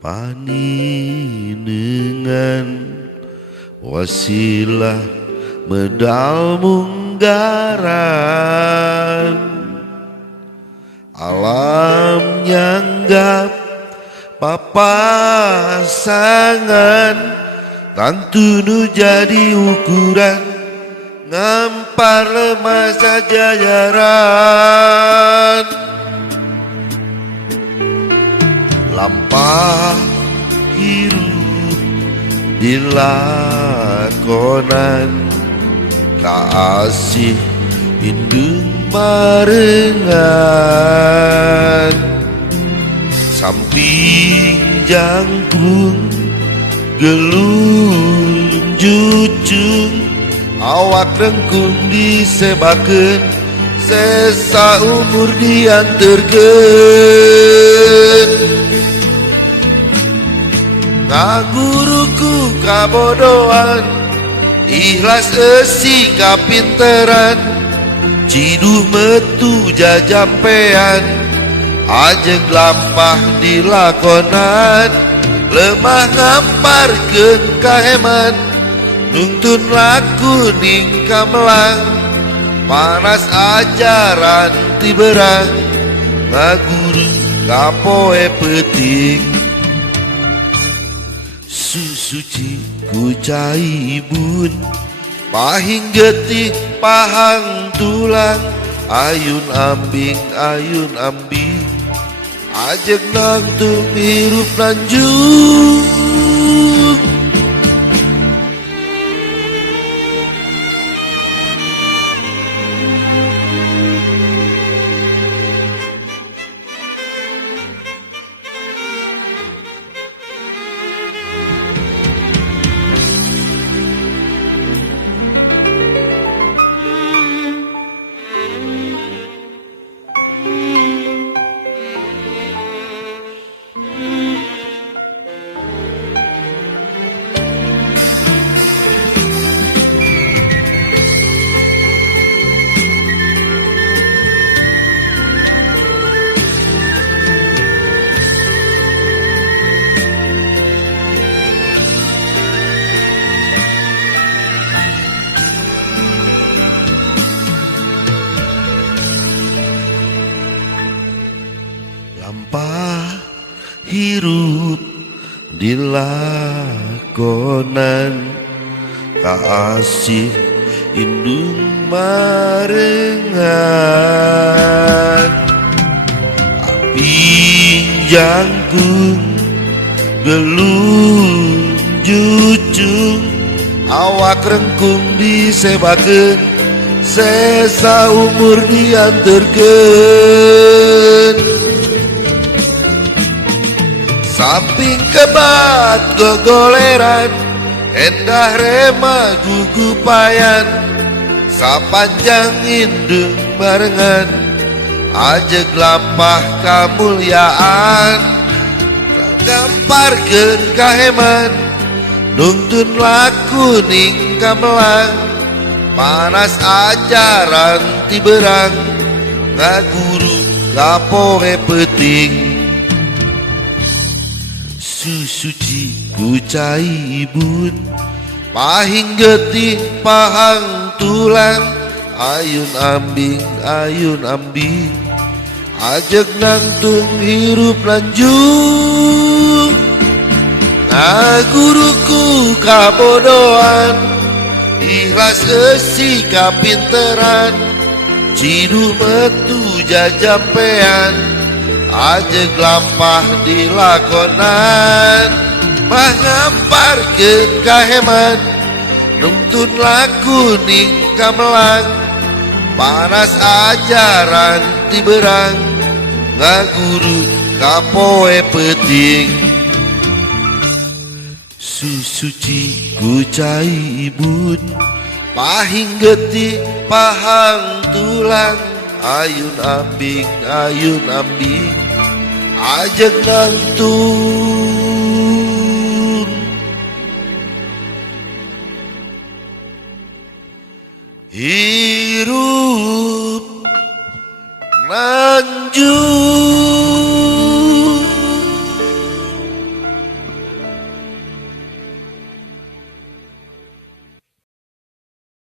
paninengan wasilah medal munggaran alam nyanggap papasangan tantu nu jadi ukuran ngampar masa jajaran lampah hirup dilakonan kaasih indung barengan samping jangkung gelung jucung awak rengkung disebakeun sesa umur dianterkeun ngaguruku kabodohan ikhlas eusi kapinteran ciduh metu jajampean ajeg lampah dilakonan lemah ngamparkeun kaheman nuntun laku ning kamelang panas ajaran ti berang ngaguru kapoe peuting susuci ku cai ibun pahing getih pahang tulang ayun ambing ajeg nangtung hirup lanjut lampah hirup dilakonan kaasih indung marengan aping jangkung gelung jucung awak rengkung disebakeun sesa umur dianterkeun samping kebat gogoleran endah rema gugupayan sapanjang indung barengan ajeg lampah kamulyaan gamparkeun kaheman nuntun laku ning kamelang panas ajaran ti berang ngaguru kapoe peuting susuci ku cai ibun pahing getih pahang tulang ayun ambing ajeg nangtung hirup lanjut ngaguruku kabodohan ikhlas eusi kapinteran ciduh metu jajampean ajeg lampah dilakonan mah ngamparkeun kaheman nuntun laku ning kamelang panas ajaran ti berang ngaguru kapoe peuting susuci ku cai ibun pahing getih pahang tulang ayun ambing ajeg nangtung hirup lanjut.